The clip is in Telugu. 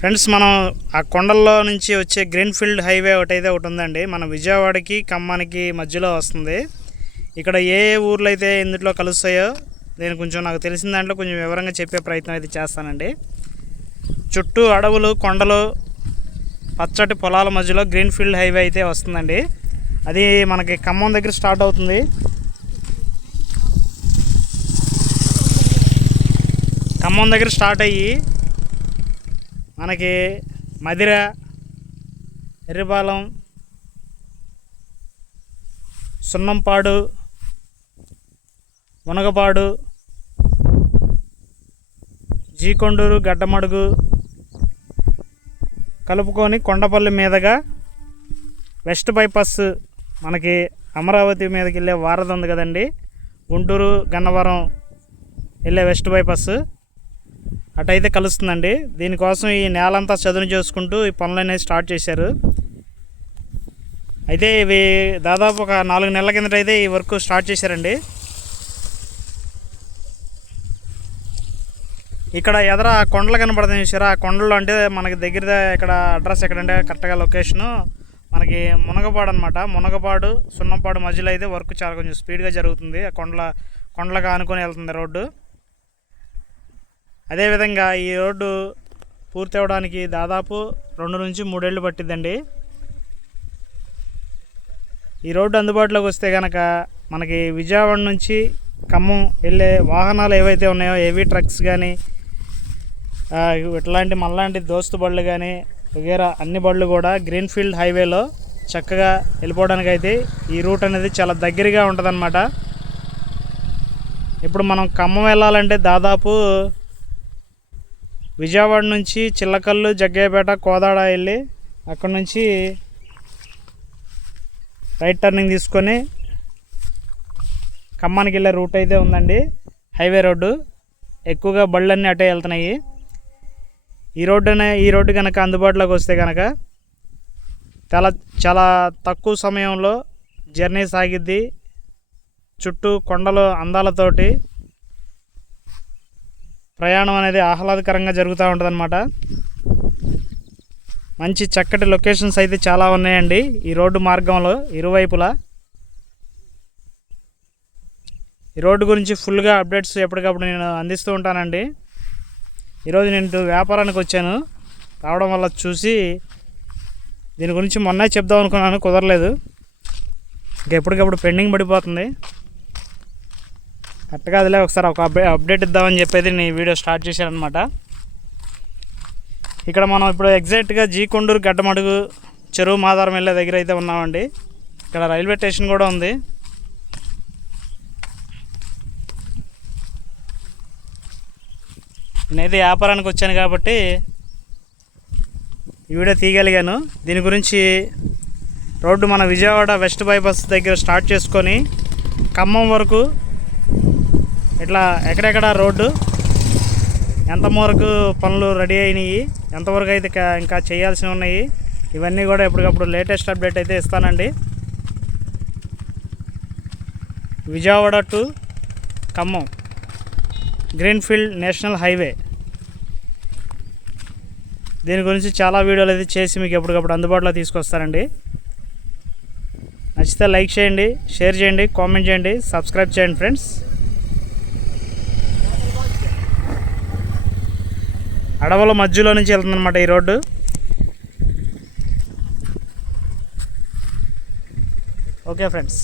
ఫ్రెండ్స్ మనం ఆ కొండల్లో నుంచి వచ్చే గ్రీన్ఫీల్డ్ హైవే ఒకటి అయితే ఒకటి ఉందండి. మన విజయవాడకి ఖమ్మానికి మధ్యలో వస్తుంది. ఇక్కడ ఏ ఏ ఊర్లు అయితే ఇందులో కలుస్తాయో నేను కొంచెం నాకు తెలిసిన దాంట్లో కొంచెం వివరంగా చెప్పే ప్రయత్నం అయితే చేస్తానండి. చుట్టూ అడవులు కొండలు పచ్చటి పొలాల మధ్యలో గ్రీన్ఫీల్డ్ హైవే అయితే వస్తుందండి. అది మనకి ఖమ్మం దగ్గర స్టార్ట్ అవుతుంది. ఖమ్మం దగ్గర స్టార్ట్ అయ్యి మనకి మదిర ఎర్రిపాలెం సున్నంపాడు మునగపాడు జీకొండూరు గడ్డమడుగు కలుపుకొని కొండపల్లి మీదుగా వెస్ట్ బైపాస్ మనకి అమరావతి మీదకి వెళ్ళే వారధి ఉంది కదండి. గుంటూరు గన్నవరం వెళ్ళే వెస్ట్ బైపాస్. అటైతే కలుస్తుందండి. దీనికోసం ఈ నేలంతా చదును చేసుకుంటూ ఈ పనులు అనేవి స్టార్ట్ చేశారు. అయితే ఇవి దాదాపు ఒక నాలుగు నెలల కిందట అయితే ఈ వర్క్ స్టార్ట్ చేశారండి. ఇక్కడ ఎదర కొండలు కనబడుతుంది చూసారా? ఆ కొండలు అంటే మనకి దగ్గర ఇక్కడ అడ్రస్ ఎక్కడంటే కరెక్ట్గా లొకేషను మనకి మునగపాడు అనమాట మునగపాడు సున్నంపాడు మధ్యలో అయితే వర్క్ చాలా కొంచెం స్పీడ్గా జరుగుతుంది. ఆ కొండల కొండలకు ఆనుకొని వెళ్తుంది రోడ్డు. అదేవిధంగా ఈ రోడ్డు పూర్తి అవ్వడానికి దాదాపు రెండు నుంచి మూడేళ్ళు పట్టిద్దండి. ఈ రోడ్డు అందుబాటులోకి వస్తే కనుక మనకి విజయవాడ నుంచి ఖమ్మం వెళ్ళే వాహనాలు ఏవైతే ఉన్నాయో ఏవీ ట్రక్స్ కానీ ఇట్లాంటి మళ్ళాంటి దోస్తు బళ్ళు కానీ వగేరా అన్ని బళ్ళు కూడా గ్రీన్ఫీల్డ్ హైవేలో చక్కగా వెళ్ళిపోవడానికి అయితే ఈ రూట్ అనేది చాలా దగ్గరగా ఉంటుందన్నమాట. ఇప్పుడు మనం ఖమ్మం వెళ్ళాలంటే దాదాపు విజయవాడ నుంచి చిల్లకల్లు జగ్గయ్యపేట కోదాడ వెళ్ళి అక్కడ నుంచి రైట్ టర్నింగ్ తీసుకొని ఖమ్మానికి వెళ్ళే రూట్ అయితే ఉందండి. Highway road. ఎక్కువగా బళ్ళన్నీ అటే వెళ్తున్నాయి. ఈ రోడ్డునే ఈ రోడ్డు కనుక అందుబాటులోకి వస్తే కనుక చాలా చాలా తక్కువ సమయంలో జర్నీ సాగిద్ది. చుట్టూ కొండలు అందాలతోటి ప్రయాణం అనేది ఆహ్లాదకరంగా జరుగుతూ ఉంటుందన్నమాట. మంచి చక్కటి లొకేషన్స్ అయితే చాలా ఉన్నాయండి. ఈ రోడ్డు మార్గంలో ఇరువైపులా. ఈ రోడ్డు గురించి ఫుల్గా అప్డేట్స్ ఎప్పటికప్పుడు నేను అందిస్తూ ఉంటానండి. ఈరోజు నేను వ్యాపారానికి వచ్చాను. రావడం వల్ల చూసి దీని గురించి మొన్నే చెప్దాం అనుకున్నాను కుదరలేదు. ఇంకా ఎప్పటికప్పుడు పెండింగ్ పడిపోతుంది. కరెక్ట్గా ఒకసారి ఒక అప్డేట్ ఇద్దామని చెప్పేది నేను వీడియో స్టార్ట్ చేశాను అనమాట ఇక్కడ మనం ఇప్పుడు ఎగ్జాక్ట్గా జీ కొండూరు గడ్డమడుగు చెరువు మాధారం వెళ్ళే దగ్గర అయితే ఉన్నామండి. ఇక్కడ రైల్వే స్టేషన్ కూడా ఉంది. నేనైతే వ్యాపారానికి వచ్చాను కాబట్టి ఈ వీడియో తీయగలిగాను. దీని గురించి రోడ్డు మన విజయవాడ వెస్ట్ బైపాస్ దగ్గర స్టార్ట్ చేసుకొని ఖమ్మం వరకు ఇట్లా ఎక్కడెక్కడ రోడ్డు? ఎంత వరకు పనులు రెడీ అయినాయి? ఎంతవరకు అయితే ఇంకా- చేయాల్సినవి చేయాల్సి ఉన్నాయి? ఇవన్నీ కూడా ఎప్పటికప్పుడు లేటెస్ట్ అప్డేట్ అయితే ఇస్తానండి. Vijayawada to Khammam greenfield national highway. దీని గురించి చాలా వీడియోలు అయితే చేసి మీకు ఎప్పటికప్పుడు అందుబాటులో తీసుకొస్తానండి. నచ్చితే లైక్ చేయండి షేర్ చేయండి కామెంట్ చేయండి సబ్స్క్రైబ్ చేయండి ఫ్రెండ్స్. అడవుల మధ్యలో నుంచి వెళ్తుందన్నమాట ఈ రోడ్డు. Okay friends.